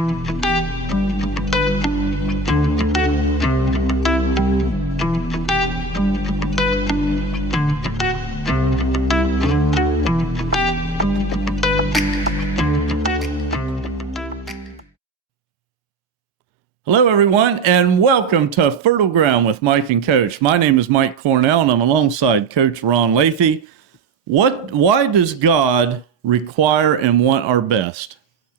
Hello, everyone, and welcome to Fertile Ground with Mike and Coach. My name is Mike Cornell, and I'm alongside Coach Ron Lathey. Why does God require and want our best?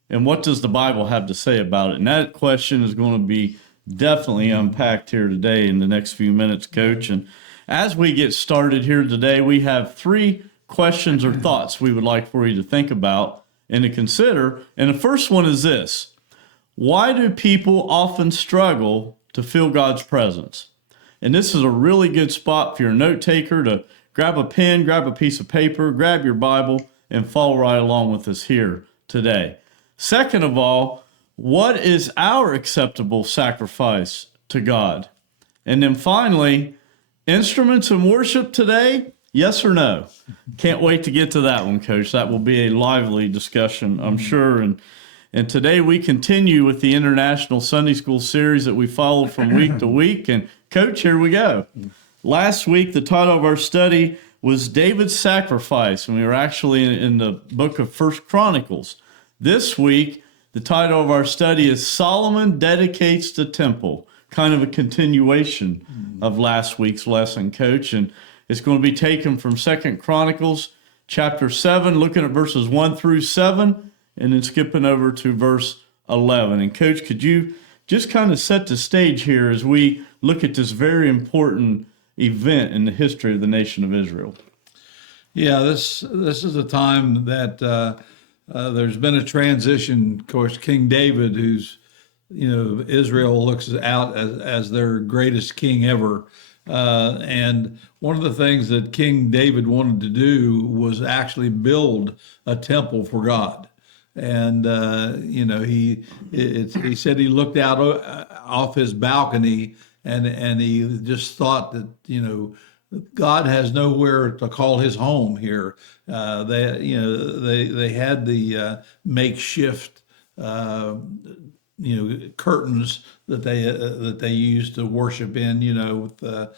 And what does the Bible have to say about it? And that question is going to be definitely unpacked here today in the next few minutes, Coach. And as we get started here today, we have 3 questions or thoughts we would like for you to think about and to consider. And the first one is this. Why do people often struggle to feel God's presence? And this is a really good spot for your note taker to grab a pen, grab a piece of paper, grab your Bible, and follow right along with us here today. Second of all, what is our acceptable sacrifice to God? And then finally, instruments in worship today, yes or no? Can't wait to get to that one, Coach. That will be a lively discussion, I'm sure. And today we continue with the International Sunday School series that we follow from week to week. And Coach, here we go. Last week, the title of our study was David's Sacrifice, and we were actually in the book of 1 Chronicles. This week, the title of our study is Solomon Dedicates the Temple, kind of a continuation of last week's lesson, Coach. And it's going to be taken from 2 Chronicles chapter 7, looking at verses 1 through 7. And then skipping over to verse 11. And Coach, could you just kind of set the stage here as we look at this very important event in the history of the nation of Israel? Yeah, this is a time that there's been a transition. Of course, King David, who's, Israel looks out as their greatest king ever. And one of the things that King David wanted to do was actually build a temple for God. And he said he looked out off his balcony and he just thought that God has nowhere to call his home here. They had the makeshift curtains that they used to worship in with the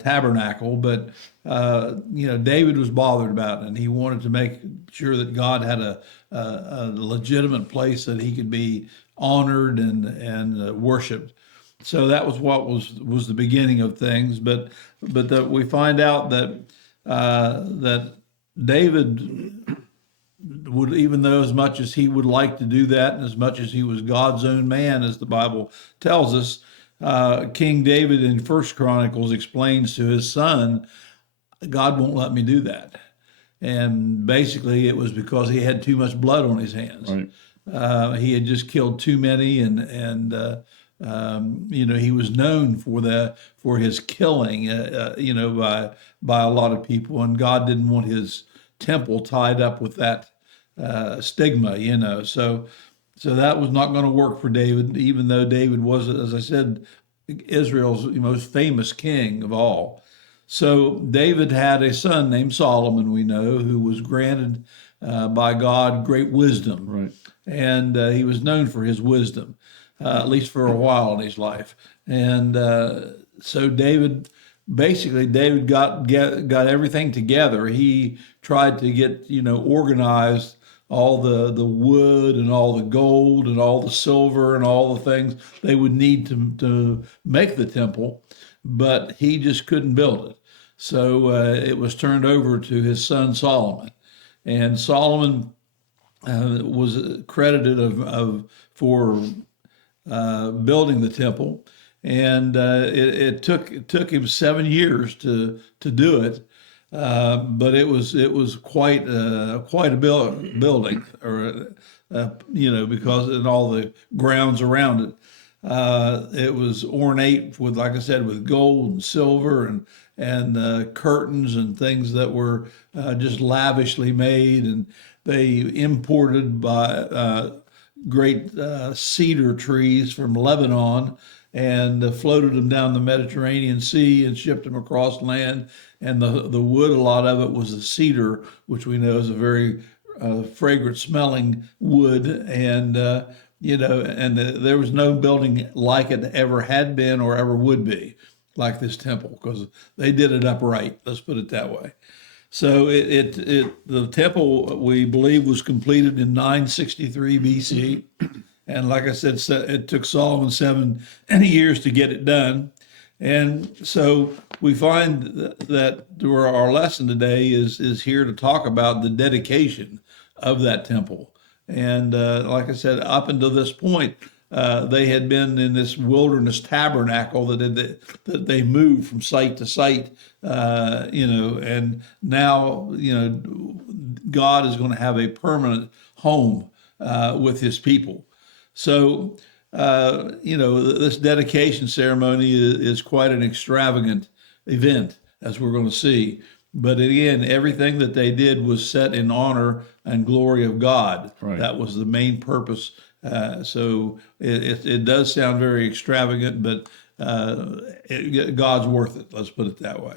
tabernacle, but David was bothered about it, and he wanted to make sure that God had a legitimate place that he could be honored and worshipped. So that was what was the beginning of things. But that we find out that David would, even though as much as he would like to do that, and as much as he was God's own man, as the Bible tells us, King David in 1 Chronicles explains to his son, God won't let me do that. And basically it was because he had too much blood on his hands. Right. He had just killed too many, and he was known for his killing, by a lot of people, and God didn't want his temple tied up with that stigma, So that was not going to work for David, even though David was, as I said, Israel's most famous king of all. So David had a son named Solomon, we know, who was granted by God great wisdom. Right. And he was known for his wisdom, at least for a while in his life. And so David got everything together. He tried to get, organized all the wood and all the gold and all the silver and all the things they would need to make the temple, but he just couldn't build it. So it was turned over to his son Solomon, and Solomon was credited for building the temple, and it took him 7 years to do it. But it was quite a building, or because in all the grounds around it, it was ornate with, like I said, with gold and silver and curtains and things that were just lavishly made, and they imported by great cedar trees from Lebanon and floated them down the Mediterranean Sea and shipped them across land. And the wood, a lot of it was the cedar, which we know is a very fragrant smelling wood. And and there was no building like it ever had been or ever would be like this temple, because they did it upright. Let's put it that way. So the temple, we believe, was completed in 963 BC. And like I said, it took Solomon 7 years to get it done. And so we find that where our lesson today is here to talk about the dedication of that temple. And like I said, up until this point, they had been in this wilderness tabernacle that they moved from site to site, and now, God is going to have a permanent home with his people. So, this dedication ceremony is quite an extravagant event, as we're going to see. But again, everything that they did was set in honor and glory of God. Right. That was the main purpose. So it does sound very extravagant, but God's worth it. Let's put it that way.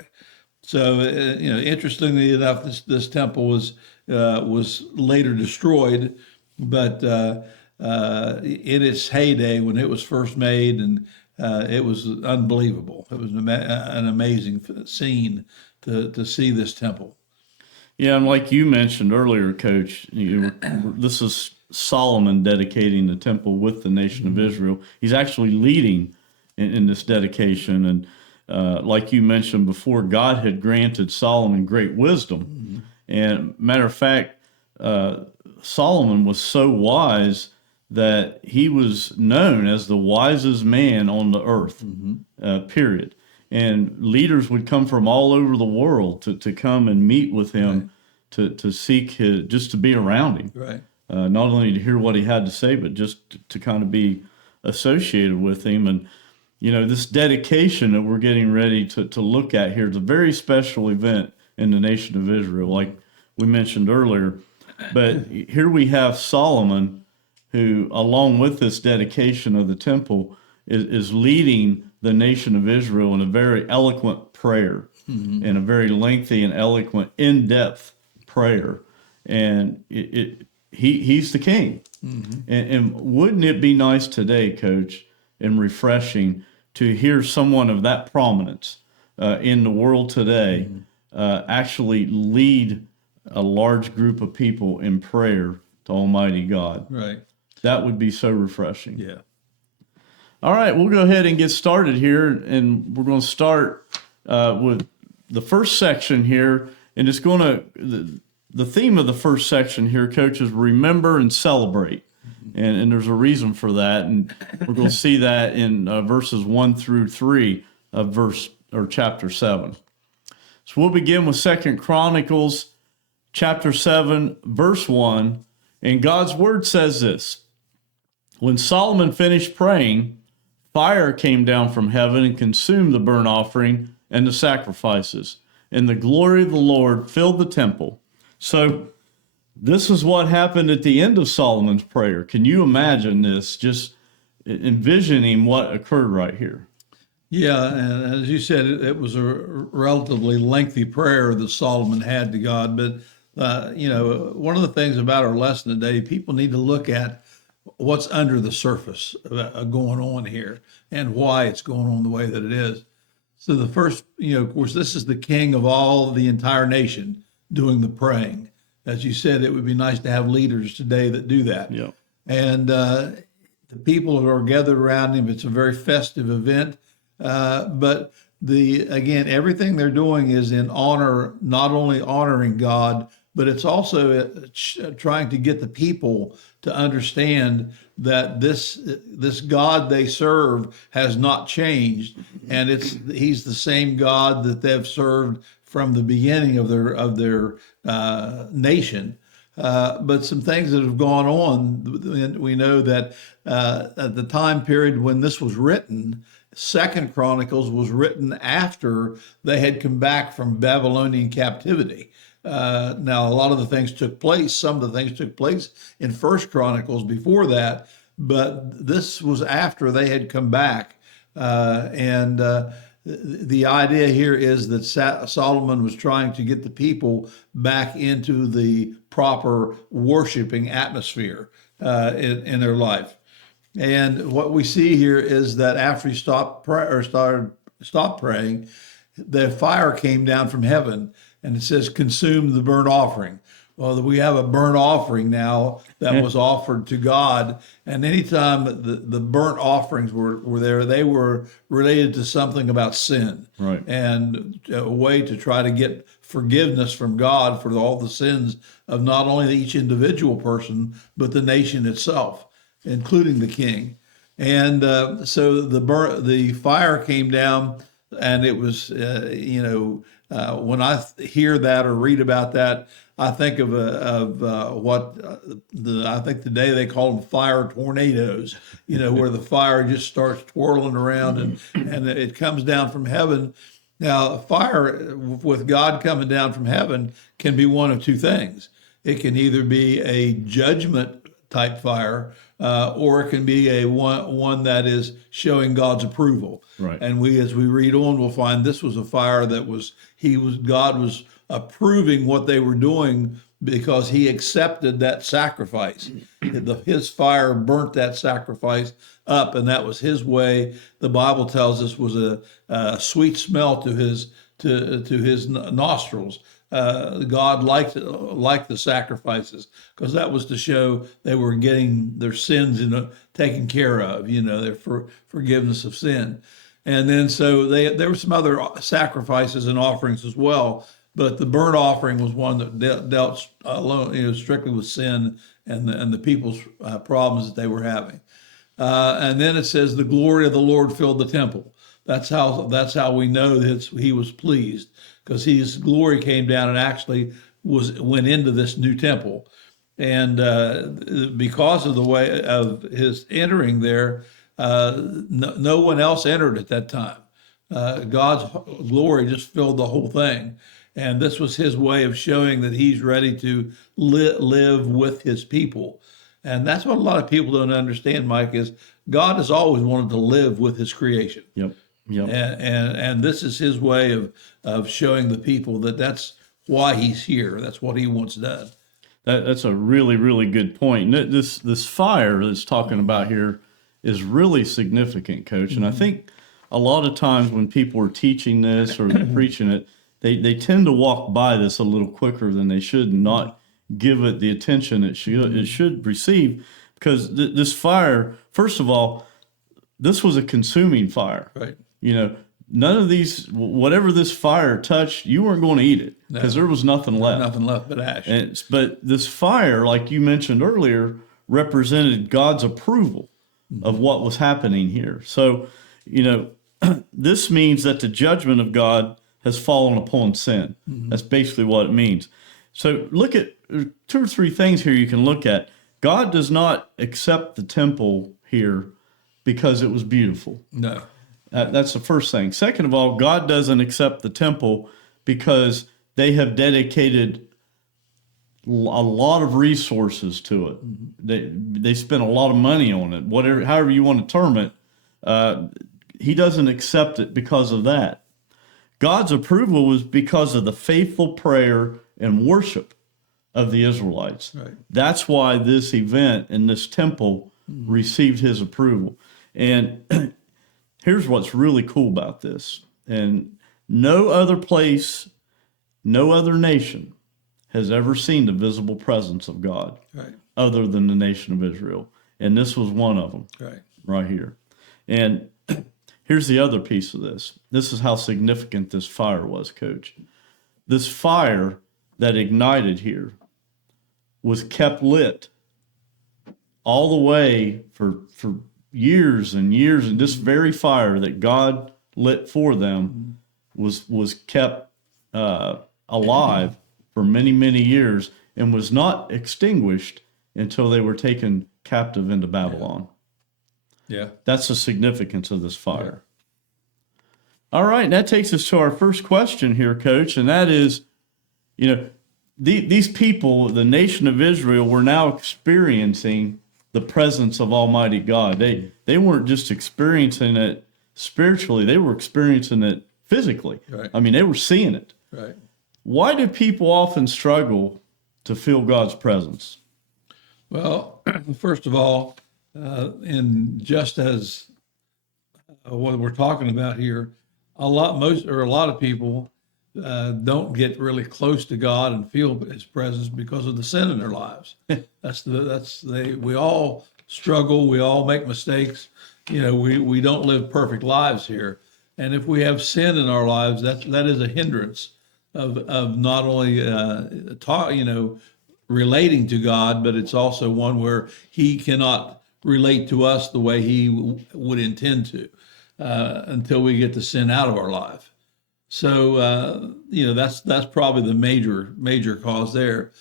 So, interestingly enough, this temple was later destroyed, but in its heyday when it was first made, and it was unbelievable. It was an amazing scene to see this temple. Yeah, and like you mentioned earlier, Coach, this is Solomon dedicating the temple with the nation of Israel. He's actually leading in this dedication. And like you mentioned before, God had granted Solomon great wisdom. And matter of fact, Solomon was so wise that he was known as the wisest man on the earth, period. And leaders would come from all over the world to come and meet with him, right, to seek just to be around him. Right. Not only to hear what he had to say, but just to kind of be associated with him. And, this dedication that we're getting ready to look at here is a very special event in the nation of Israel, like we mentioned earlier. But here we have Solomon, who, along with this dedication of the temple, is leading the nation of Israel in a very eloquent prayer, and a very lengthy and eloquent, in-depth prayer. And he's the king. And wouldn't it be nice today, Coach, and refreshing to hear someone of that prominence in the world today actually lead a large group of people in prayer to Almighty God? Right. That would be so refreshing. Yeah. All right, we'll go ahead and get started here, and we're going to start with the first section here, and it's going to, the theme of the first section here, Coach, is remember and celebrate, and there's a reason for that, and we're going to see that in verses 1 through 3 of chapter 7. So we'll begin with 2 Chronicles chapter 7, verse 1, and God's word says this: When Solomon finished praying, fire came down from heaven and consumed the burnt offering and the sacrifices, and the glory of the Lord filled the temple. So this is what happened at the end of Solomon's prayer. Can you imagine this? Just envisioning what occurred right here. Yeah, and as you said, it was a relatively lengthy prayer that Solomon had to God. But, one of the things about our lesson today, people need to look at what's under the surface going on here and why it's going on the way that it is. So the first, of course, this is the king of all the entire nation doing the praying. As you said, it would be nice to have leaders today that do that. Yeah. And the people who are gathered around him, it's a very festive event. But again, everything they're doing is in honor, not only honoring God, but it's also trying to get the people to understand that this God they serve has not changed, and he's the same God that they've served from the beginning of their nation. But some things that have gone on, we know that at the time period when this was written, 2 Chronicles was written after they had come back from Babylonian captivity. Now, a lot of the things took place. Some of the things took place in 1 Chronicles before that, but this was after they had come back. The idea here is that Solomon was trying to get the people back into the proper worshiping atmosphere in their life. And what we see here is that after he stopped praying, the fire came down from heaven, and it says, "Consume the burnt offering." Well, we have a burnt offering now that was offered to God, and anytime the burnt offerings were there, they were related to something about sin, Right. and a way to try to get forgiveness from God for all the sins of not only each individual person, but the nation itself, including the king. And so the fire came down, and it was when I hear that or read about that, I think of what I think today they call them fire tornadoes. Where the fire just starts twirling around and it comes down from heaven. Now, fire with God coming down from heaven can be one of two things. It can either be a judgment type fire, or it can be a one that is showing God's approval. Right. And as we read on, we'll find this was a fire that God was approving what they were doing because he accepted that sacrifice. His fire burnt that sacrifice up, and that was his way. The Bible tells us was a sweet smell to his nostrils. God liked the sacrifices because that was to show they were getting their sins taken care of, their forgiveness of sin. And then so there were some other sacrifices and offerings as well, but the burnt offering was one that dealt alone, strictly with sin and the people's problems that they were having. And then it says the glory of the Lord filled the temple. That's how we know that he was pleased, because his glory came down and actually went into this new temple. And because of the way of his entering there, no one else entered at that time. God's glory just filled the whole thing. And this was his way of showing that he's ready to live with his people. And that's what a lot of people don't understand, Mike, is God has always wanted to live with his creation. Yep. Yep. And this is his way of showing the people that that's why he's here. That's what he wants done. That's a really, really good point. This fire that's talking about here is really significant, Coach. And I think a lot of times when people are teaching this or preaching it, they tend to walk by this a little quicker than they should and not give it the attention it should receive. Because this fire, first of all, this was a consuming fire. Right. None of these, whatever this fire touched, you weren't going to eat it because there was nothing left. Nothing left but ash. But this fire, like you mentioned earlier, represented God's approval of what was happening here. So, this means that the judgment of God has fallen upon sin. That's basically what it means. So look at 2 or 3 things here you can look at. God does not accept the temple here because it was beautiful. No. That's the first thing. Second of all, God doesn't accept the temple because they have dedicated a lot of resources to it. They spent a lot of money on it, however you want to term it. He doesn't accept it because of that. God's approval was because of the faithful prayer and worship of the Israelites. Right. That's why this event in this temple received his approval. And here's what's really cool about this. And no other place, no other nation has ever seen the visible presence of God, right, other than the nation of Israel. And this was one of them, right here. And here's the other piece of this. This is how significant this fire was, Coach. This fire that ignited here was kept lit all the way for years and years, and this very fire that God lit for them was kept alive for many, many years and was not extinguished until they were taken captive into Babylon. Yeah. That's the significance of this fire. Yeah. All right, and that takes us to our first question here, Coach, and that is, these people, the nation of Israel, were now experiencing the presence of Almighty God. They weren't just experiencing it spiritually, they were experiencing it physically. Right. I mean, they were seeing it. Right. Why do people often struggle to feel God's presence? Well, first of all, And just as what we're talking about here, a lot of people don't get really close to God and feel His presence because of the sin in their lives. We all struggle, we all make mistakes. We don't live perfect lives here, and if we have sin in our lives, that is a hindrance of not only relating to God, but it's also one where He cannot relate to us the way He would intend to until we get the sin out of our life. So that's probably the major cause there.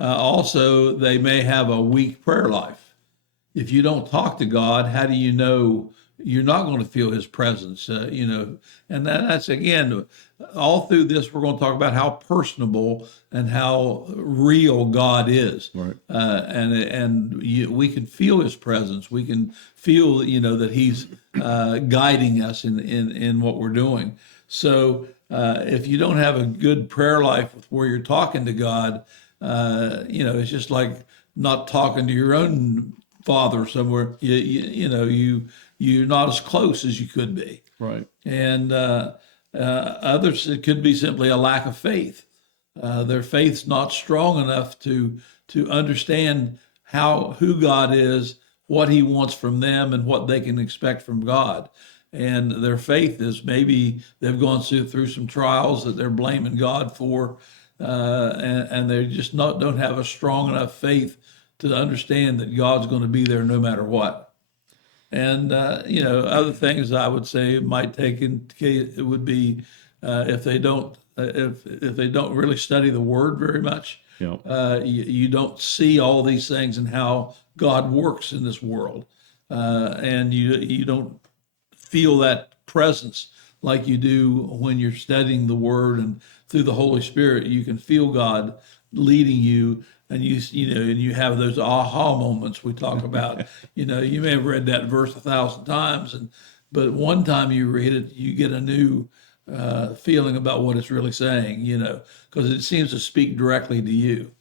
Also, they may have a weak prayer life. If you don't talk to God, how do you know you're not going to feel His presence? And that's again, all through this, we're going to talk about how personable and how real God is. Right. We can feel His presence. We can feel, that He's guiding us in what we're doing. So if you don't have a good prayer life where you're talking to God, it's just like not talking to your own father somewhere. You're not as close as you could be. Right. And others, it could be simply a lack of faith. Their faith's not strong enough to understand who God is, what He wants from them, and what they can expect from God. And their faith is maybe they've gone through some trials that they're blaming God for, and they just don't have a strong enough faith to understand that God's going to be there no matter what. And other things I would say might take into case it would be if they don't really study the Word very much. Yeah. You don't see all these things and how God works in this world, and you don't feel that presence like you do when you're studying the Word, and through the Holy Spirit you can feel God leading you, and you have those aha moments we talk about. You may have read that verse 1,000 times, but one time you read it, you get a new feeling about what it's really saying. Because it seems to speak directly to you.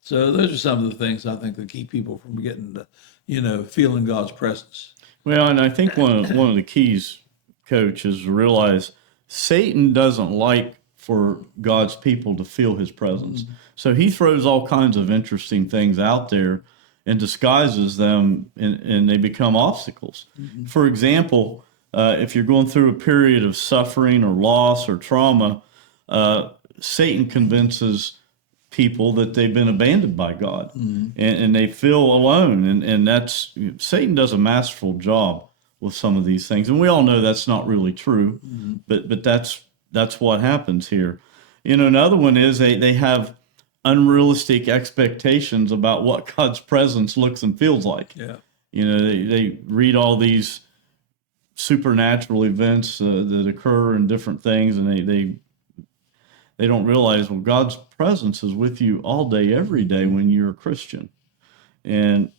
So those are some of the things I think that keep people from getting to, feeling God's presence. Well, and I think one of the keys, Coach, is to realize Satan doesn't like for God's people to feel His presence. Mm-hmm. So he throws all kinds of interesting things out there and disguises them, and they become obstacles. Mm-hmm. For example, if you're going through a period of suffering or loss or trauma, Satan convinces people that they've been abandoned by God, mm-hmm. and they feel alone. And Satan does a masterful job with some of these things. And we all know that's not really true, mm-hmm. but that's what happens here. Another one is they have unrealistic expectations about what God's presence looks and feels like. Yeah. They read all these supernatural events that occur in different things, and they don't realize, well, God's presence is with you all day, every day when you're a Christian. And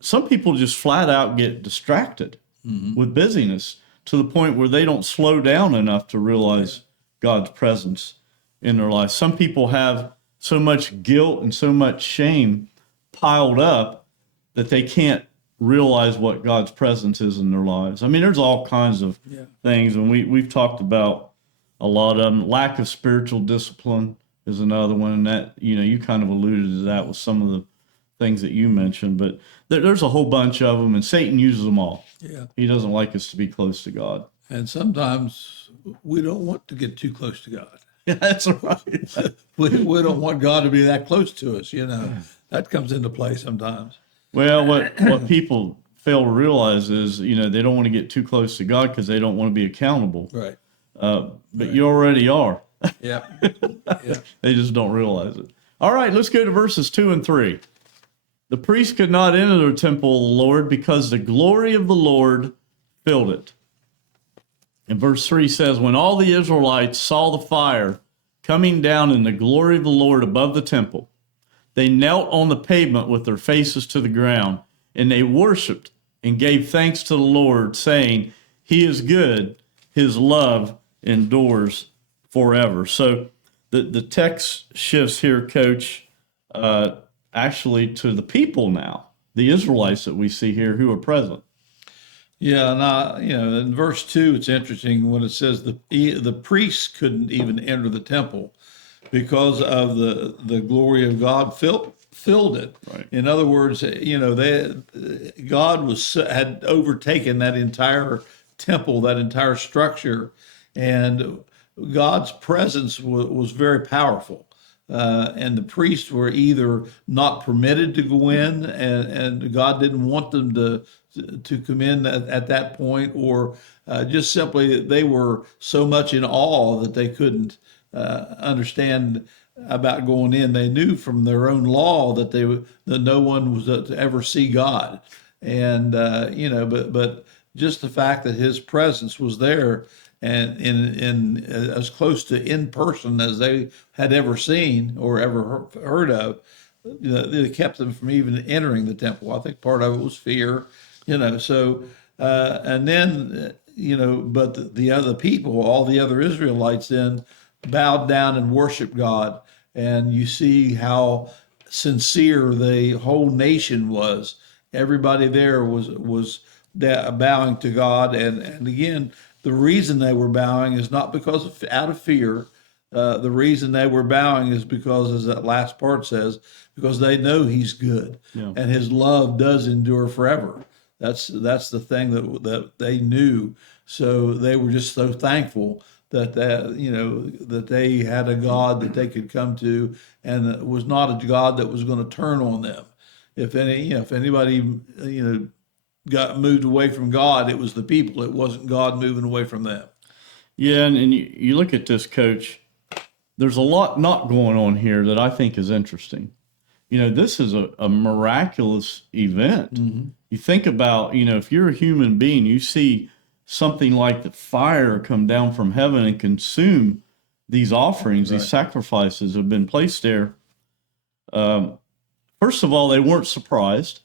some people just flat out get distracted, mm-hmm. with busyness to the point where they don't slow down enough to realize God's presence in their life. Some people have so much guilt and so much shame piled up that they can't realize what God's presence is in their lives. I mean, there's all kinds of things, and we've talked about a lot of them. Lack of spiritual discipline is another one, and that, you kind of alluded to that with some of the things that you mentioned, but there's a whole bunch of them, and Satan uses them all. Yeah. He doesn't like us to be close to God. And sometimes we don't want to get too close to God. Yeah, that's right. we don't want God to be that close to us, That comes into play sometimes. Well, what people fail to realize is, they don't want to get too close to God because they don't want to be accountable. Right. But you already are. Yeah. They just don't realize it. All right, let's go to verses 2 and 3. The priest could not enter the temple of the Lord because the glory of the Lord filled it. And verse 3 says, when all the Israelites saw the fire coming down in the glory of the Lord above the temple, they knelt on the pavement with their faces to the ground, and they worshiped and gave thanks to the Lord, saying, He is good, His love endures forever. So the text shifts here, Coach, actually to the people now. the Israelites that we see here who are present. Yeah, and in verse 2, it's interesting when it says the priests couldn't even enter the temple because of the glory of God filled it. Right. In other words, God had overtaken that entire temple, that entire structure, and God's presence was very powerful. And the priests were either not permitted to go in, and God didn't want them to come in at that point, or just simply they were so much in awe that they couldn't understand about going in. They knew from their own law that that no one was to ever see God, and but just the fact that His presence was there and in as close to in person as they had ever seen or ever heard of, it kept them from even entering the temple. I think part of it was fear, So, and then but the other people, all the other Israelites, then bowed down and worshiped God, and you see how sincere the whole nation was. Everybody there was bowing to God, and again, the reason they were bowing is not because out of fear. The reason they were bowing is because, as that last part says, because they know He's good, and His love does endure forever. That's the thing that they knew. So they were just so thankful that they had a God that they could come to, and it was not a God that was going to turn on them. If anybody got moved away from God, it was the people. It wasn't God moving away from them. Yeah, and you look at this, Coach, there's a lot not going on here that I think is interesting. This is a miraculous event. Mm-hmm. You think about, if you're a human being, you see something like the fire come down from heaven and consume these offerings, right. These sacrifices have been placed there. First of all, they weren't surprised.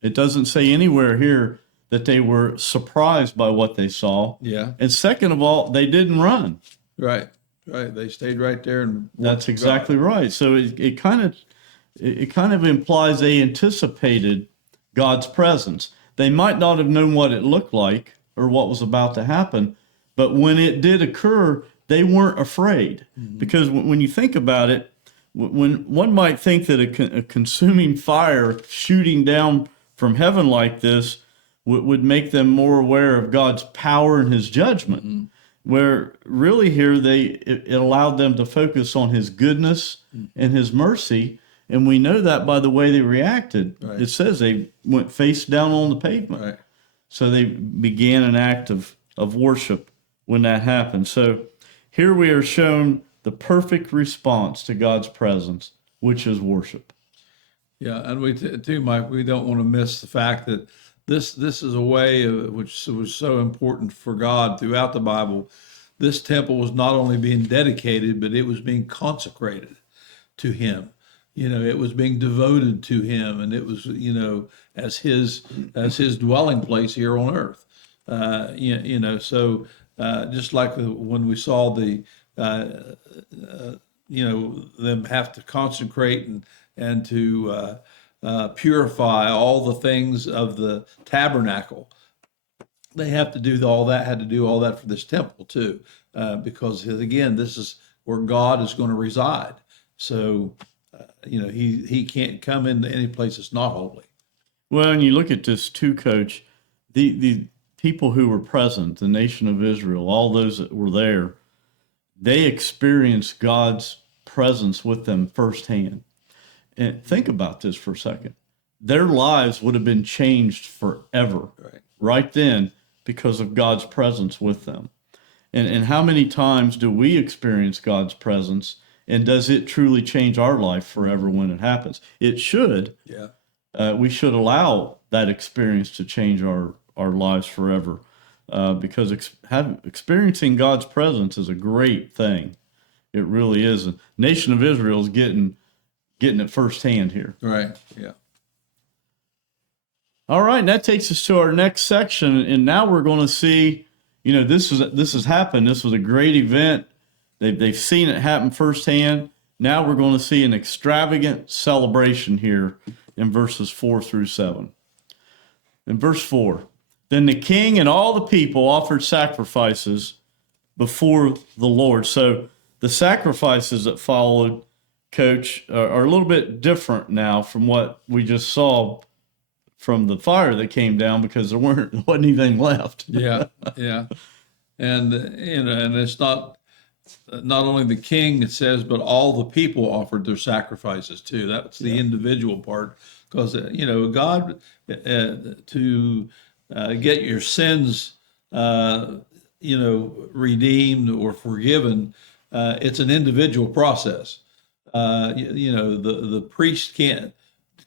It doesn't say anywhere here that they were surprised by what they saw. Yeah. And second of all, they didn't run. Right. They stayed right there. And that's exactly right. So it kind of implies they anticipated God's presence. They might not have known what it looked like or what was about to happen, but when it did occur, they weren't afraid. Mm-hmm. Because when you think about it, when one might think that a consuming fire shooting down from heaven like this would make them more aware of God's power and His judgment, mm-hmm. where really here it allowed them to focus on His goodness and His mercy, and we know that by the way they reacted. Right. It says they went face down on the pavement. Right. So they began an act of worship when that happened. So here we are shown the perfect response to God's presence, which is worship. Yeah, and we too, Mike, we don't want to miss the fact that this is a way which was so important for God throughout the Bible. This temple was not only being dedicated, but it was being consecrated to Him. It was being devoted to Him, and it was, as His dwelling place here on earth. So just like when we saw them have to consecrate and to purify all the things of the tabernacle. They had to do all that for this temple too, because again, this is where God is going to reside. So, he can't come into any place that's not holy. Well, and you look at this too, Coach, the people who were present, the nation of Israel, all those that were there, they experienced God's presence with them firsthand. And think about this for a second. Their lives would have been changed forever right then because of God's presence with them. And how many times do we experience God's presence, and does it truly change our life forever when it happens? It should. Yeah. We should allow that experience to change our lives forever, because experiencing God's presence is a great thing. It really is. The nation of Israel is getting it firsthand here. Right. Yeah. All right, and that takes us to our next section, and now we're going to see, this has happened. This was a great event. They've seen it happen firsthand. Now we're going to see an extravagant celebration here in verses 4 through 7. In verse 4, then the king and all the people offered sacrifices before the Lord. So the sacrifices that followed, Coach, are a little bit different now from what we just saw from the fire that came down, because there wasn't anything left. Yeah, yeah. And and it's not only the king, it says, but all the people offered their sacrifices too. That's the individual part, because God, to get your sins redeemed or forgiven, it's an individual process. The priest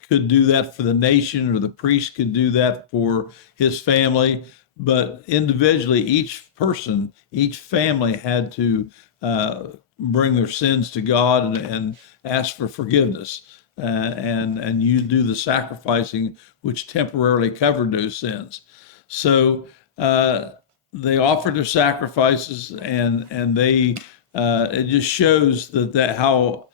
could do that for the nation, or the priest could do that for his family, but individually, each person, each family had to bring their sins to God and ask for forgiveness, and you do the sacrificing, which temporarily covered those sins. So they offered their sacrifices, and they it just shows that how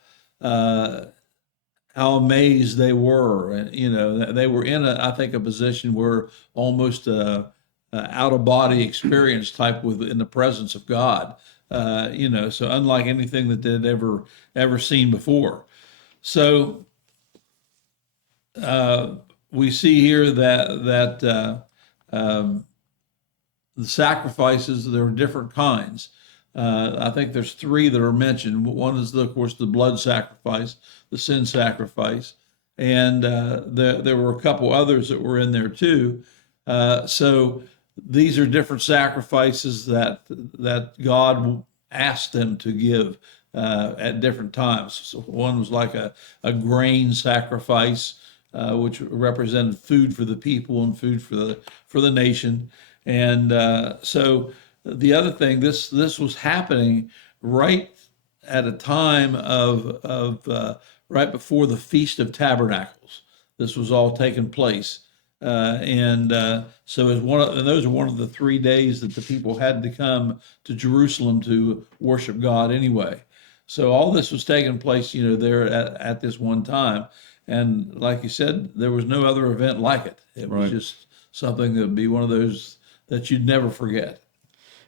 amazed they were. And they were in I think a position where almost a out of body experience type in the presence of God. So unlike anything that they'd ever seen before. So we see here that the sacrifices, there are different kinds. I think there's three that are mentioned. One is, of course, the blood sacrifice, the sin sacrifice, and there were a couple others that were in there too. So these are different sacrifices that God asked them to give at different times. So one was like a grain sacrifice, which represented food for the people and food for the nation. And so the other thing, this was happening right at a time of right before the Feast of Tabernacles. This was all taking place. So those are one of the 3 days that the people had to come to Jerusalem to worship God anyway. So all this was taking place, there at this one time. And like you said, there was no other event like it. It was just something that would be one of those that you'd never forget.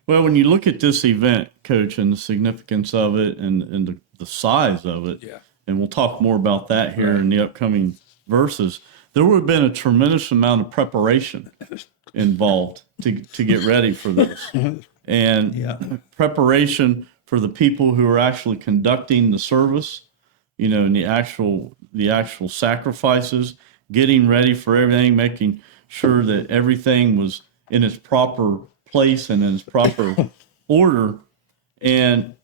Well, when you look at this event, Coach, and the significance of it and the size of it, and we'll talk more about that here in the upcoming verses, there would have been a tremendous amount of preparation involved to get ready for this. And preparation for the people who are actually conducting the service, and the actual sacrifices, getting ready for everything, making sure that everything was in its proper place and in its proper order. And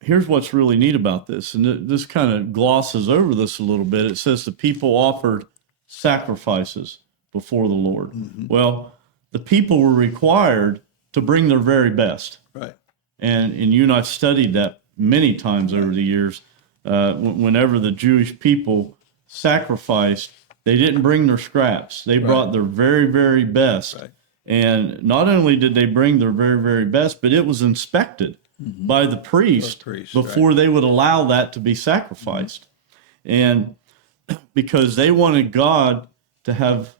here's what's really neat about this, and this kind of glosses over this a little bit. It says the people offered sacrifices before the Lord. Mm-hmm. Well, the people were required to bring their very best. Right. And you and I've studied that many times over the years. Whenever the Jewish people sacrificed, they didn't bring their scraps. They brought their very, very best. Right. And not only did they bring their very, very best, but it was inspected by the priest before they would allow that to be sacrificed. And because they wanted God to have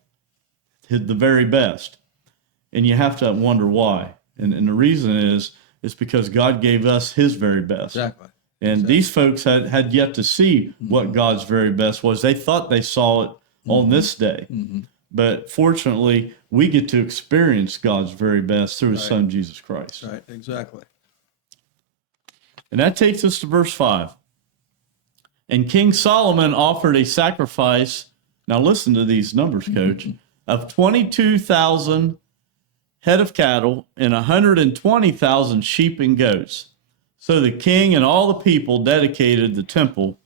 the very best. And you have to wonder why. And the reason is because God gave us his very best. Exactly. And these folks had yet to see what God's very best was. They thought they saw it on this day. Mm-hmm. But fortunately, we get to experience God's very best through his son, Jesus Christ. Right, exactly. And that takes us to verse 5. And King Solomon offered a sacrifice, now listen to these numbers, Coach, of 22,000 head of cattle and 120,000 sheep and goats. So the king and all the people dedicated the temple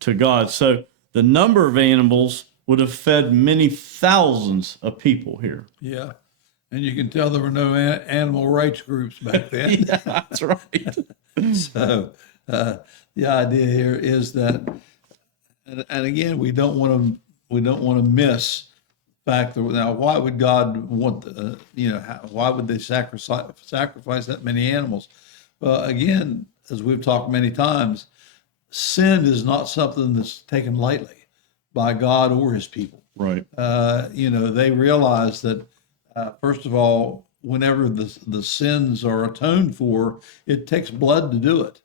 to God. So the number of animals would have fed many thousands of people here. Yeah. And you can tell there were no animal rights groups back then. Yeah, that's right. So the idea here is that, and again, we don't want to miss the fact that now, why would God want why would they sacrifice that many animals? Well, again, as we've talked many times, sin is not something that's taken lightly. by God or his people. Right. They realize that, first of all, whenever the sins are atoned for, it takes blood to do it.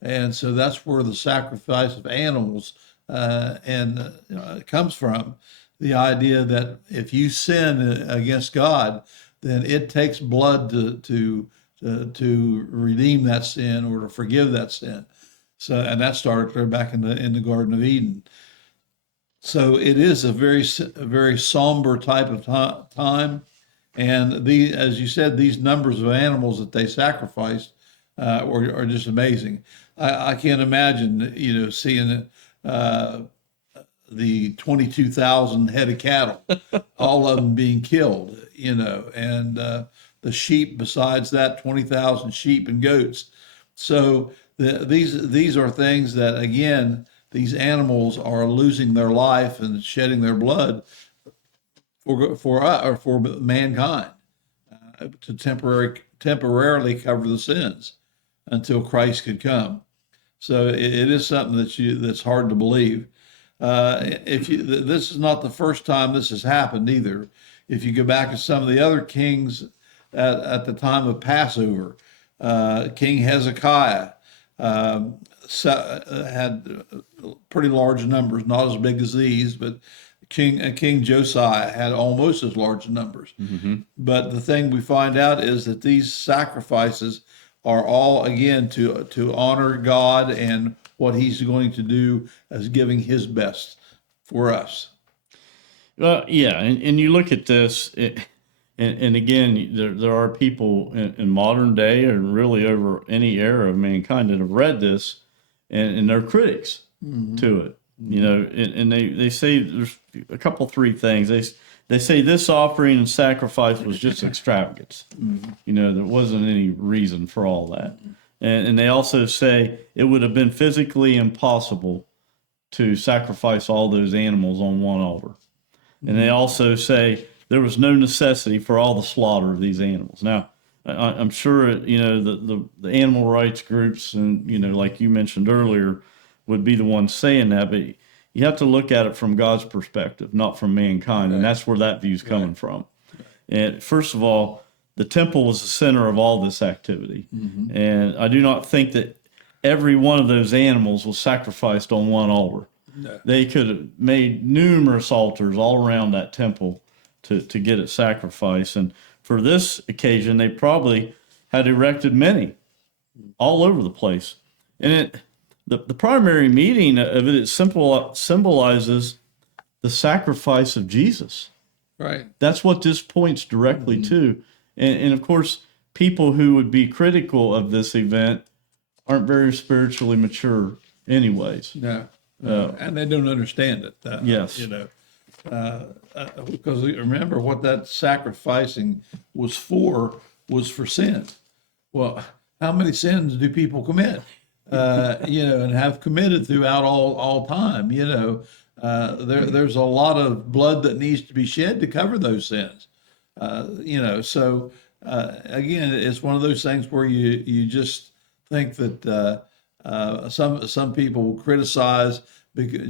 And so that's where the sacrifice of animals comes from. The idea that if you sin against God, then it takes blood to redeem that sin or to forgive that sin. So, and that started clear back in the Garden of Eden. So it is a very somber type of time, and as you said, these numbers of animals that they sacrificed are just amazing. I can't imagine, seeing the 22,000 head of cattle, all of them being killed, and the sheep. Besides that, 20,000 sheep and goats. So these are things that, again, these animals are losing their life and shedding their blood for mankind to temporarily cover the sins until Christ could come. So it is something that's hard to believe. This is not the first time this has happened either. If you go back to some of the other kings at the time of Passover, King Hezekiah had pretty large numbers, not as big as these, but King Josiah had almost as large numbers. Mm-hmm. But the thing we find out is that these sacrifices are all, again, to honor God and what he's going to do as giving his best for us. Well, yeah, and you look at this, and again, there are people in modern day and really over any era of mankind that have read this, and they're critics to it. And they say there's a couple, three things. They say this offering and sacrifice was just extravagance. There wasn't any reason for all that. And they also say it would have been physically impossible to sacrifice all those animals on one altar. And they also say there was no necessity for all the slaughter of these animals. Now, I'm sure, the animal rights groups and, like you mentioned earlier, would be the ones saying that, but you have to look at it from God's perspective, not from mankind. Right. And that's where that view's coming from. And first of all, the temple was the center of all this activity. Mm-hmm. And I do not think that every one of those animals was sacrificed on one altar. No. They could have made numerous altars all around that temple to get it sacrificed. And for this occasion, they probably had erected many all over the place. And the primary meaning of it symbolizes the sacrifice of Jesus. Right. That's what this points directly to. And of course, people who would be critical of this event aren't very spiritually mature anyways. No. And they don't understand it. Yes. Because remember what that sacrificing was for sin. Well, how many sins do people commit? And have committed throughout all time. There's a lot of blood that needs to be shed to cover those sins. So again, it's one of those things where you just think that some people will criticize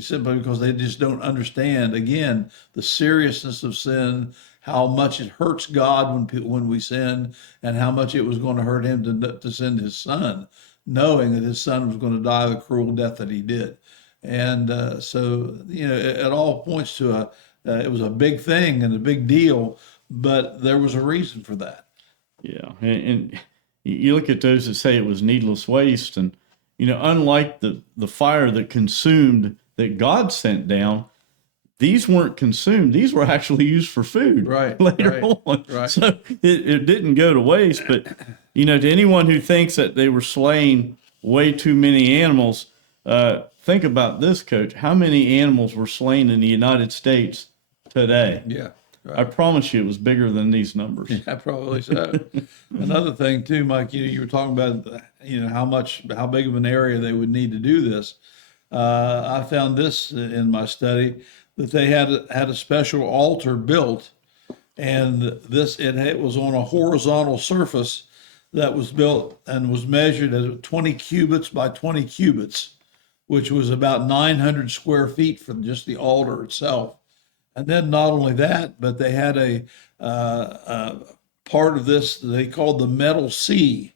simply because they just don't understand, again, the seriousness of sin, how much it hurts God when we sin, and how much it was going to hurt him to send his son, knowing that his son was going to die the cruel death that he did. And so it all points to it was a big thing and a big deal, but there was a reason for that. Yeah, and you look at those that say it was needless waste, and unlike the fire that God sent down, these weren't consumed. These were actually used for food later on. Right. So it didn't go to waste. But, to anyone who thinks that they were slaying way too many animals, think about this, Coach. How many animals were slain in the United States today? Yeah. Right. I promise you it was bigger than these numbers. Yeah, probably so. Another thing too, Mike, you were talking about, how big of an area they would need to do this. I found this in my study, that they had a special altar built, and it was on a horizontal surface that was built and was measured at 20 cubits by 20 cubits. which was about 900 square feet for just the altar itself. And then not only that, but they had a part of this they called the metal sea,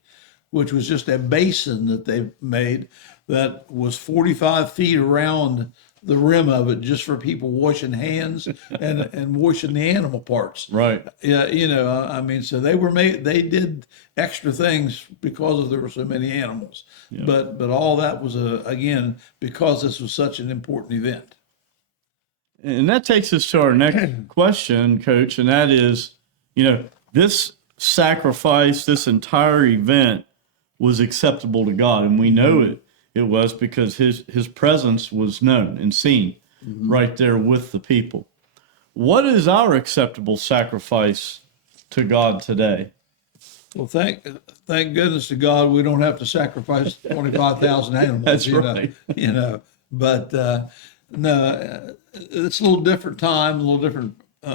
which was just a basin that they made that was 45 feet around the rim of it, just for people washing hands and washing the animal parts. Right. Yeah, I mean, so they did extra things because there were so many animals. Yeah. But all that was again because this was such an important event. And that takes us to our next question, Coach, and that is, this sacrifice, this entire event was acceptable to God, and we know it was because his presence was known and seen right there with the people. What is our acceptable sacrifice to God today? Well, thank goodness to God we don't have to sacrifice 25,000 animals. That's right. But no, it's a little different time, a little different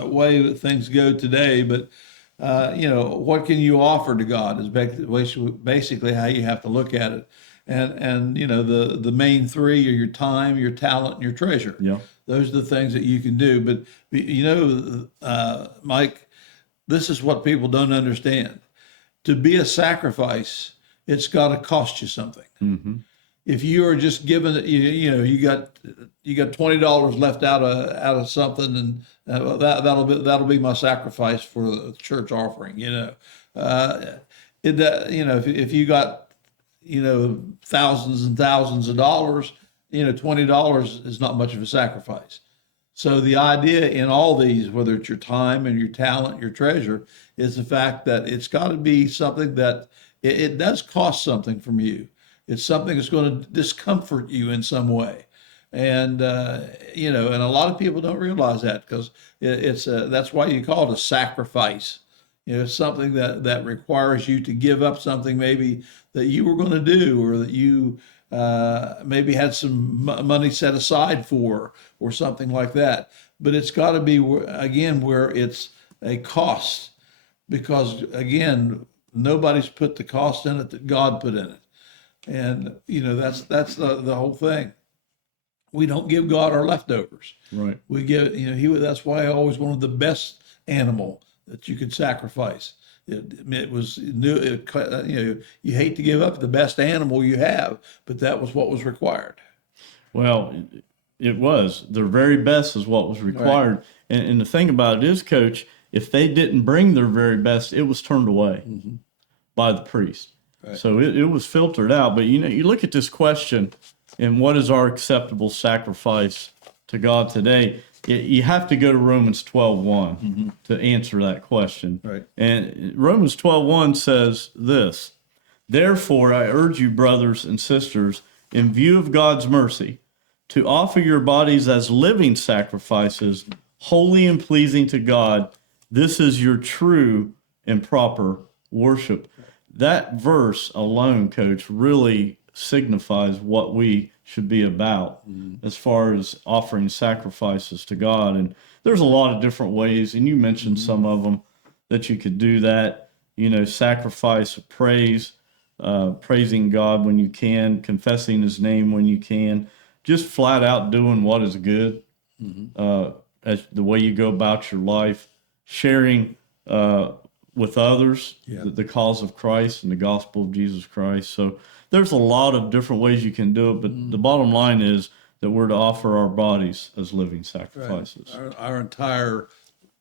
way that things go today. But what can you offer to God is basically how you have to look at it. And the main three are your time, your talent, and your treasure. Yeah. Those are the things that you can do. But Mike, this is what people don't understand. To be a sacrifice, it's got to cost you something. Mm-hmm. If you are just given, you got $20 left out of something, and that'll be my sacrifice for the church offering. If you got thousands and thousands of dollars, $20 is not much of a sacrifice. So the idea in all these, whether it's your time and your talent, your treasure, is the fact that it's got to be something that it does cost something from you. It's something that's going to discomfort you in some way. And, and a lot of people don't realize that because that's why you call it a sacrifice. It's something that requires you to give up something maybe that you were going to do, or that you maybe had some money set aside for, or something like that. But it's got to be, again, where it's a cost, because, again, nobody's put the cost in it that God put in it. And, that's the whole thing. We don't give God our leftovers. Right. We give, that's why I always wanted the best animal that you could sacrifice. It was new. You hate to give up the best animal you have, but that was what was required. Well, it was. Their very best is what was required. Right. And the thing about it is, Coach, if they didn't bring their very best, it was turned away by the priest. Right. So it was filtered out. But, you look at this question, and what is our acceptable sacrifice to God today? You have to go to Romans 12:1 to answer that question. Right. And Romans 12:1 says this: "Therefore, I urge you, brothers and sisters, in view of God's mercy, to offer your bodies as living sacrifices, holy and pleasing to God. This is your true and proper worship." That verse alone, Coach, really signifies what we should be about as far as offering sacrifices to God. And there's a lot of different ways, and you mentioned some of them that you could do that. Sacrifice of praise, praising God when you can, confessing his name when you can, just flat out doing what is good, as the way you go about your life, sharing with others the cause of Christ and the gospel of Jesus Christ. So there's a lot of different ways you can do it, but the bottom line is that we're to offer our bodies as living sacrifices. Right. Our entire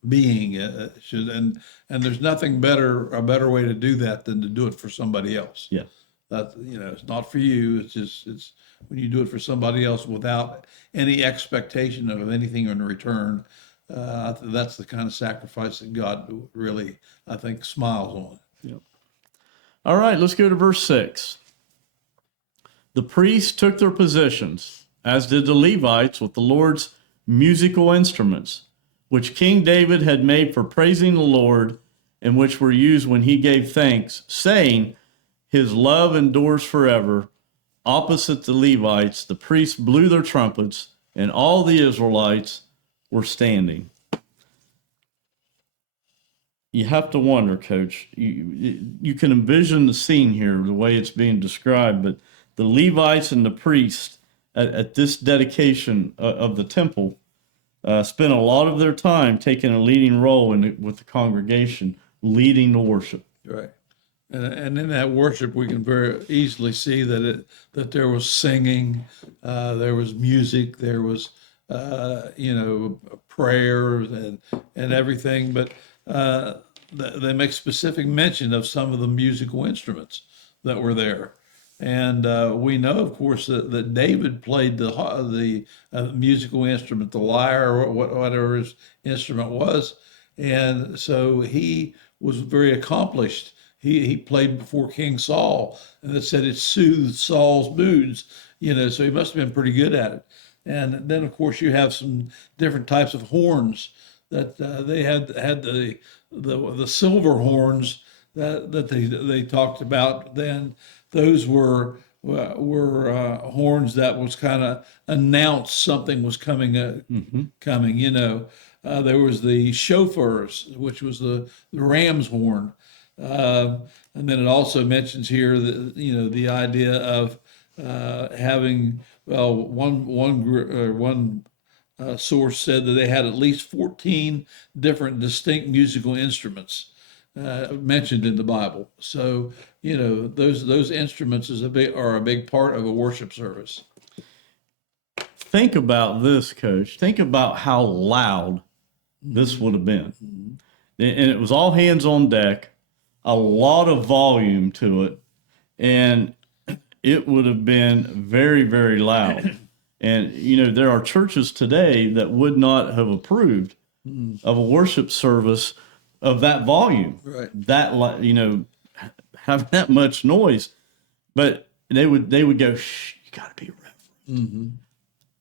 being should, and there's nothing a better way to do that than to do it for somebody else. Yeah. That, it's not for you. It's when you do it for somebody else without any expectation of anything in return. That's the kind of sacrifice that God really, I think, smiles on. Yep. All right, let's go to verse 6. The priests took their positions, as did the Levites, with the Lord's musical instruments, which King David had made for praising the Lord, and which were used when he gave thanks, saying, "His love endures forever." Opposite the Levites, the priests blew their trumpets, and all the Israelites were standing. You have to wonder, Coach, you can envision the scene here, the way it's being described, but the Levites and the priests, at this dedication of the temple spent a lot of their time taking a leading role with the congregation, leading the worship. Right. And in that worship, we can very easily see that there was singing, there was music, there was prayers and everything. But they make specific mention of some of the musical instruments that were there. And we know, of course, that David played the musical instrument, the lyre, or whatever his instrument was. And so he was very accomplished. He played before King Saul, and it said it soothed Saul's moods, so he must have been pretty good at it. And then, of course, you have some different types of horns that they had the silver horns that they talked about then. Those were horns that was kind of announced something was coming. There was the shofars, which was the ram's horn, and then it also mentions here that the idea of having one source said that they had at least 14 different distinct musical instruments mentioned in the Bible. So those instruments are a big part of a worship service. Think about this, Coach. Think about how loud this would have been. And it was all hands on deck, a lot of volume to it, and it would have been very, very loud. And, there are churches today that would not have approved of a worship service of that volume, right? That, have that much noise. But they would go, shh, you got to be reverent.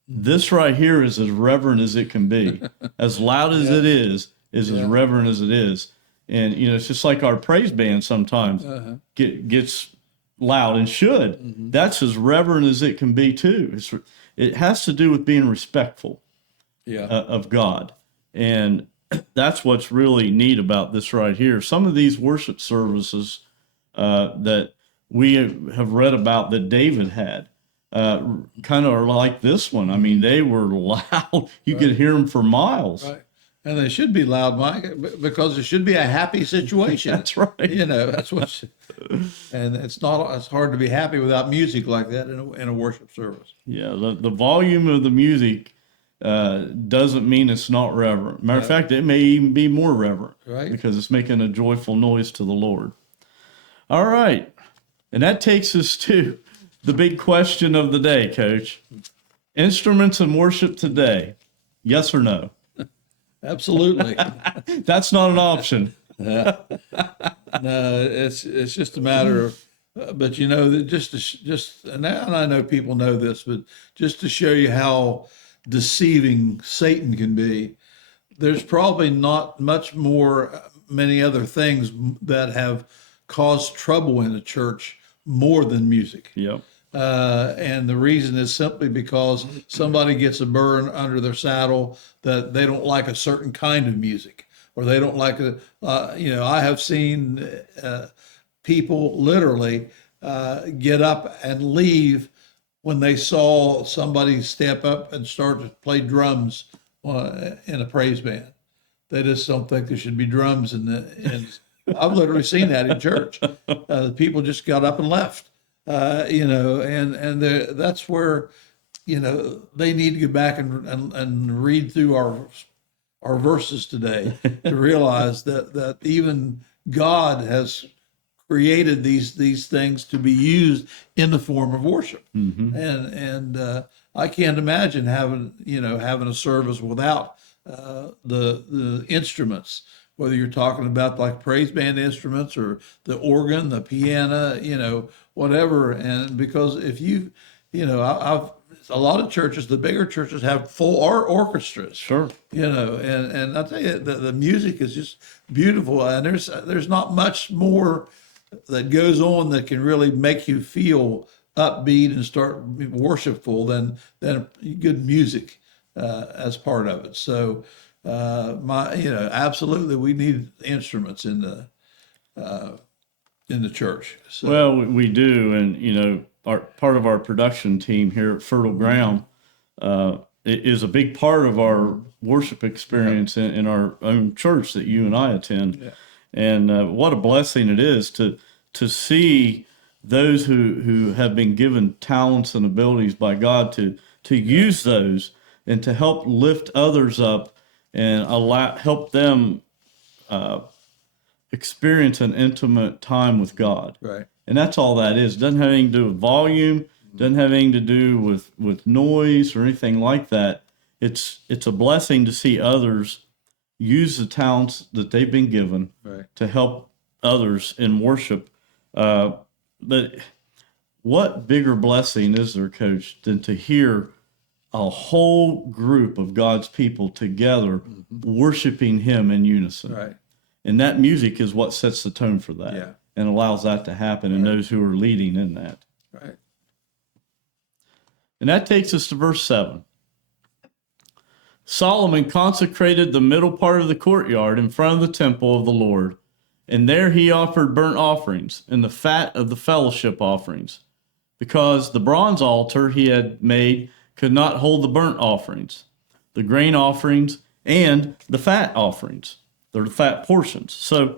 This right here is as reverent as it can be. As loud as it is as reverent as it is. And, it's just like our praise band sometimes gets loud and should. That's as reverent as it can be, too. It has to do with being respectful of God. And that's what's really neat about this right here. Some of these worship services that we have read about that David had kind of are like this one. I mean, they were loud. You could hear them for miles. Right. And they should be loud, Mike, because it should be a happy situation. That's right. That's what. And it's hard to be happy without music like that in a worship service. Yeah, the volume of the music doesn't mean it's not reverent. Matter of fact, it may even be more reverent, right? Because it's making a joyful noise to the Lord. All right, and that takes us to the big question of the day, Coach. Instruments in worship today, yes or no? Absolutely. That's not an option. No, it's just a matter of, but and I know people know this, but just to show you how deceiving Satan can be, there's probably not many other things that have caused trouble in the church more than music. Yep. And the reason is simply because somebody gets a burn under their saddle that they don't like a certain kind of music, or they don't like I have seen people literally get up and leave when they saw somebody step up and start to play drums in a praise band. They just don't think there should be drums and I've literally seen that in church. People just got up and left. That's where, they need to go back and read through our verses today to realize that even God has created these things to be used in the form of worship. And I can't imagine having a service without the instruments, whether you're talking about like praise band instruments or the organ, the piano, whatever. And because if a lot of churches, the bigger churches have full orchestras. Sure. And I tell you, the music is just beautiful. And there's not much more that goes on that can really make you feel upbeat and start worshipful than good music as part of it. So absolutely, we need instruments in the church. So. Well, we do, and part of our production team here at Fertile Ground, it is a big part of our worship experience in our own church that you and I attend. Yeah. And what a blessing it is to see those who have been given talents and abilities by God to use those and to help lift others up and help them experience an intimate time with God. Right. And that's all that is. It doesn't have anything to do with volume, doesn't have anything to do with noise or anything like that. It's a blessing to see others use the talents that they've been given Right. to help others in worship. But what bigger blessing is there, Coach, than to hear a whole group of God's people together worshiping Him in unison? Right. And that music is what sets the tone for that. Yeah. And allows that to happen, and those who are leading in that. Right. And that takes us to verse 7. Solomon consecrated the middle part of the courtyard in front of the temple of the Lord, and there he offered burnt offerings and the fat of the fellowship offerings, because the bronze altar he had made could not hold the burnt offerings, the grain offerings, and the fat offerings, the fat portions. So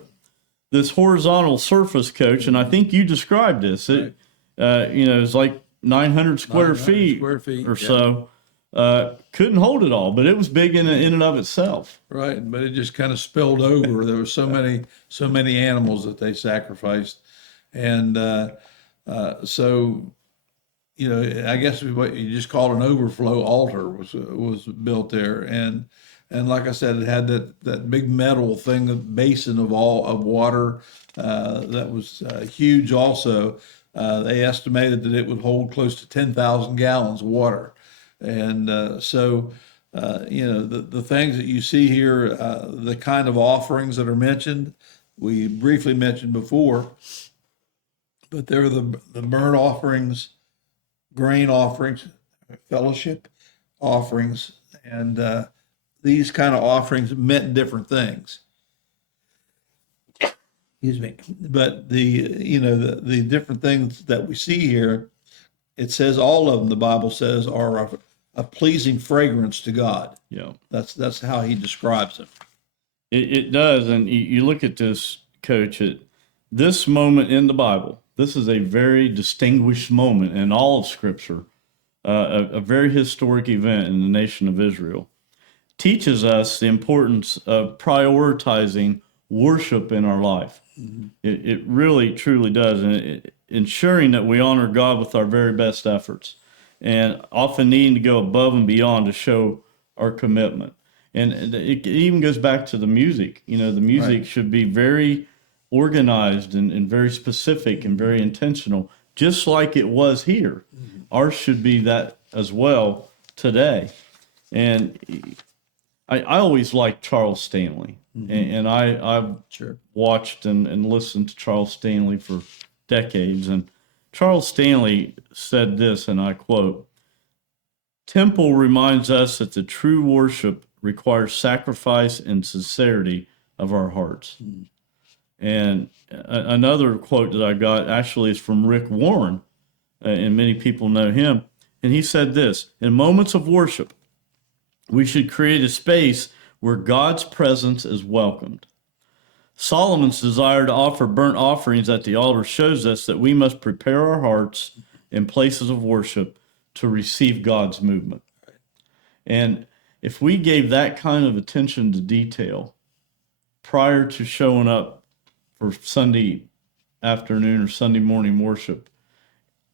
this horizontal surface, Coach, and I think you described this. It, it's like 900 square feet or so. Couldn't hold it all, but it was big in and of itself. Right, but it just kind of spilled over. There were so many animals that they sacrificed, and so I guess what you just call an overflow altar was built there, and like I said, it had that big metal thing, a basin of water that was huge. Also, they estimated that it would hold close to 10,000 gallons of water. And the things that you see here, the kind of offerings that are mentioned, we briefly mentioned before, but they're the burnt offerings, grain offerings, fellowship offerings, and these kind of offerings meant different things. Excuse me. But the different things that we see here, it says all of them, the Bible says, are a pleasing fragrance to God. Yeah. That's how he describes it. It does. And you look at this, Coach, at this moment in the Bible, this is a very distinguished moment in all of Scripture, a very historic event in the nation of Israel. Teaches us the importance of prioritizing worship in our life. Mm-hmm. It really, truly does. And ensuring that we honor God with our very best efforts, and often needing to go above and beyond to show our commitment. And it even goes back to the music. The music right. should be very organized and very specific and very intentional, just like it was here. Mm-hmm. Ours should be that as well today. And I always liked Charles Stanley. Mm-hmm. And I've sure. watched and listened to Charles Stanley for decades. And Charles Stanley said this, and I quote, "Temple reminds us that the true worship requires sacrifice and sincerity of our hearts." Mm. And another quote that I got actually is from Rick Warren, and many people know him. And he said this, "In moments of worship, we should create a space where God's presence is welcomed." Solomon's desire to offer burnt offerings at the altar shows us that we must prepare our hearts in places of worship to receive God's movement. Right. And if we gave that kind of attention to detail prior to showing up for Sunday afternoon or Sunday morning worship,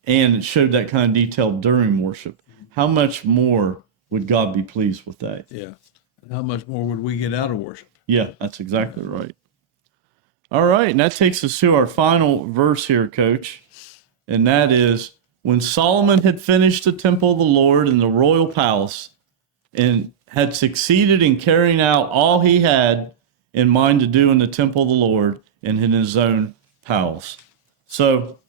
and it showed that kind of detail during worship, how much more would God be pleased with that? Yeah. And how much more would we get out of worship? Yeah, that's exactly right. All right, and that takes us to our final verse here, Coach, and that is, when Solomon had finished the temple of the Lord in the royal palace and had succeeded in carrying out all he had in mind to do in the temple of the Lord and in his own palace. So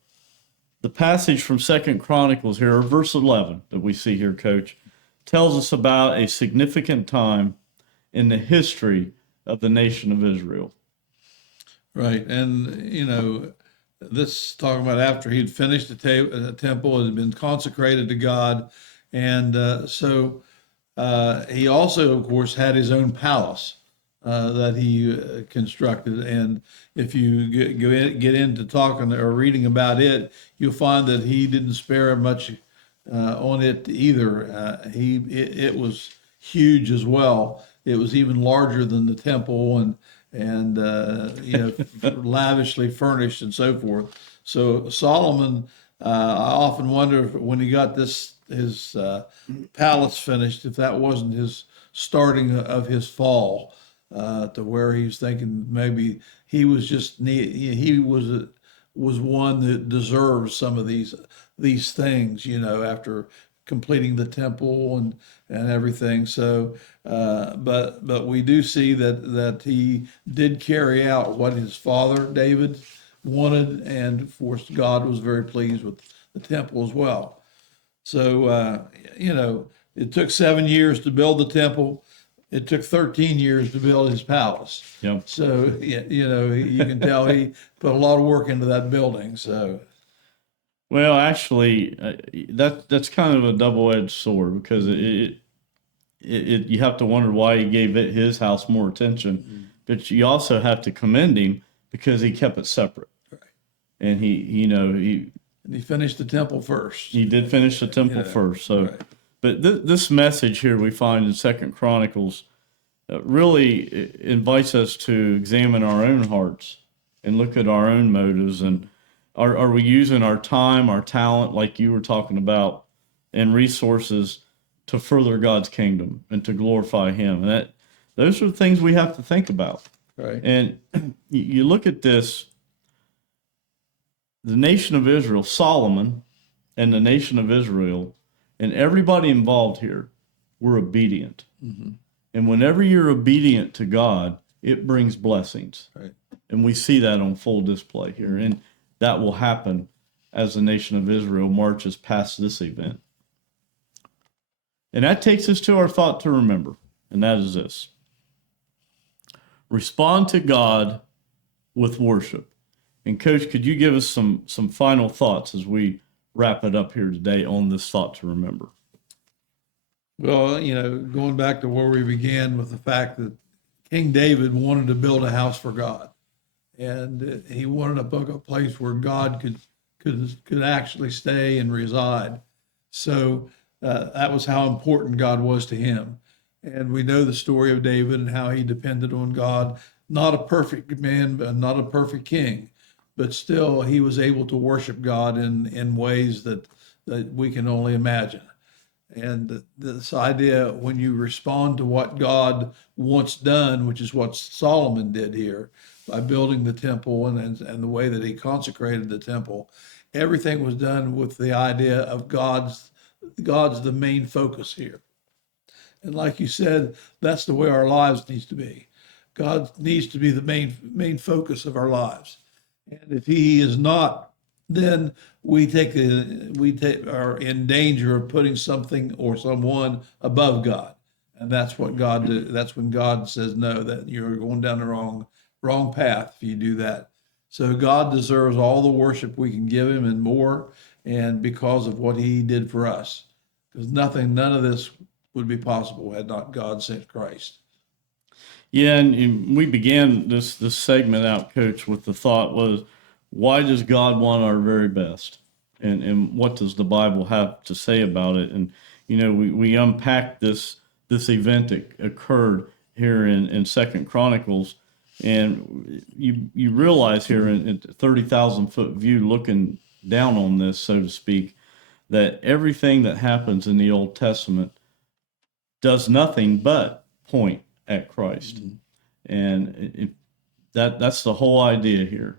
the passage from 2 Chronicles here, or verse 11 that we see here, Coach, tells us about a significant time in the history of the nation of Israel. Right. And, this talking about after he'd finished the temple, it had been consecrated to God, and he also, of course, had his own palace that he constructed. And if you get into talking or reading about it, you'll find that he didn't spare much on it either. It was huge as well. It was even larger than the temple, and lavishly furnished and so forth. So Solomon, I often wonder if, when he got his palace finished, if that wasn't his starting of his fall, to where he was thinking maybe he was was one that deserves some of these things, after completing the temple and everything. So, but we do see that he did carry out what his father David wanted, and of course God was very pleased with the temple as well. So, it took 7 years to build the temple. It took 13 years to build his palace. Yep. So, you can tell he put a lot of work into that building. So, Well, actually, that's kind of a double-edged sword, because you have to wonder why he gave his house more attention, but you also have to commend him because he kept it separate. right. And he And he finished the temple first. did finish the temple first. So, Right. but this message here we find in Second Chronicles really invites us to examine our own hearts and look at our own motives, and are we using our time, our talent, like you were talking about, and resources to further God's kingdom and to glorify Him? And those are the things we have to think about. Right. And you look at this, the nation of Israel, Solomon and the nation of Israel, and everybody involved here were obedient. Mm-hmm. And whenever you're obedient to God, it brings blessings. Right. And we see that on full display here. And that will happen as the nation of Israel marches past this event. And that takes us to our thought to remember, and that is this: respond to God with worship. And Coach, could you give us some final thoughts as we wrap it up here today on this thought to remember? Well, going back to where we began with the fact that King David wanted to build a house for God, and he wanted a place where God could actually stay and reside. So that was how important God was to him. And we know the story of David and how he depended on God. Not a perfect man, but not a perfect king, but still he was able to worship God in ways that we can only imagine. And this idea, when you respond to what God wants done, which is what Solomon did here by building the temple and the way that he consecrated the temple, everything was done with the idea of God's the main focus here. And like you said, that's the way our lives needs to be. God needs to be the main focus of our lives. And if He is not, then we are in danger of putting something or someone above God. And that's what God did. That's when God says, no, that you're going down the wrong path if you do that. So God deserves all the worship we can give Him and more, and because of what He did for us. Because none of this would be possible had not God sent Christ. Yeah, and we began this segment out, Coach, with the thought was, why does God want our very best? And what does the Bible have to say about it? And, we unpacked this event that occurred here in Second Chronicles, and you realize here in 30,000-foot view, looking down on this, so to speak, that everything that happens in the Old Testament does nothing but point at Christ. Mm-hmm. And that's the whole idea here.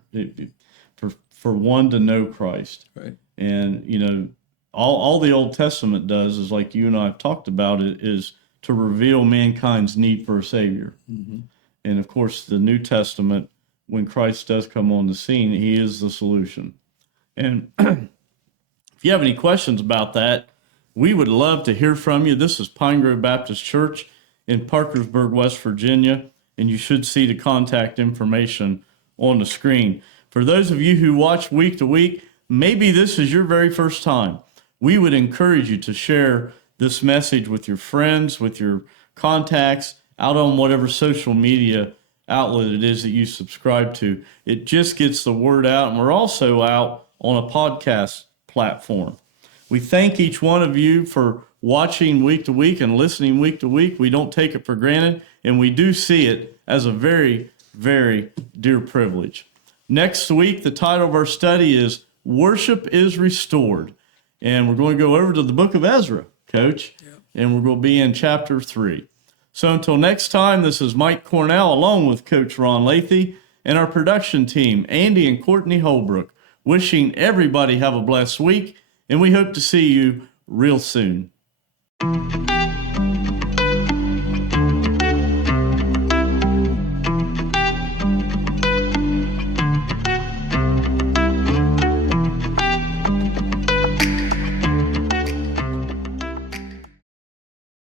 For one to know Christ. Right. And, all the Old Testament does is, like you and I have talked about it, is to reveal mankind's need for a Savior. Mm-hmm. And, of course, the New Testament, when Christ does come on the scene, He is the solution. And if you have any questions about that, we would love to hear from you. This is Pine Grove Baptist Church in Parkersburg, West Virginia, and you should see the contact information on the screen. For those of you who watch week to week, maybe this is your very first time. We would encourage you to share this message with your friends, with your contacts, out on whatever social media outlet it is that you subscribe to. It just gets the word out, and we're also out on a podcast platform. We thank each one of you for watching week to week and listening week to week. We don't take it for granted, and we do see it as a very, very dear privilege. Next week, the title of our study is Worship is Restored. And we're going to go over to the book of Ezra, Coach, and we're going to be in chapter 3. So until next time, this is Mike Cornell along with Coach Ron Lathey and our production team, Andy and Courtney Holbrook, wishing everybody have a blessed week, and we hope to see you real soon.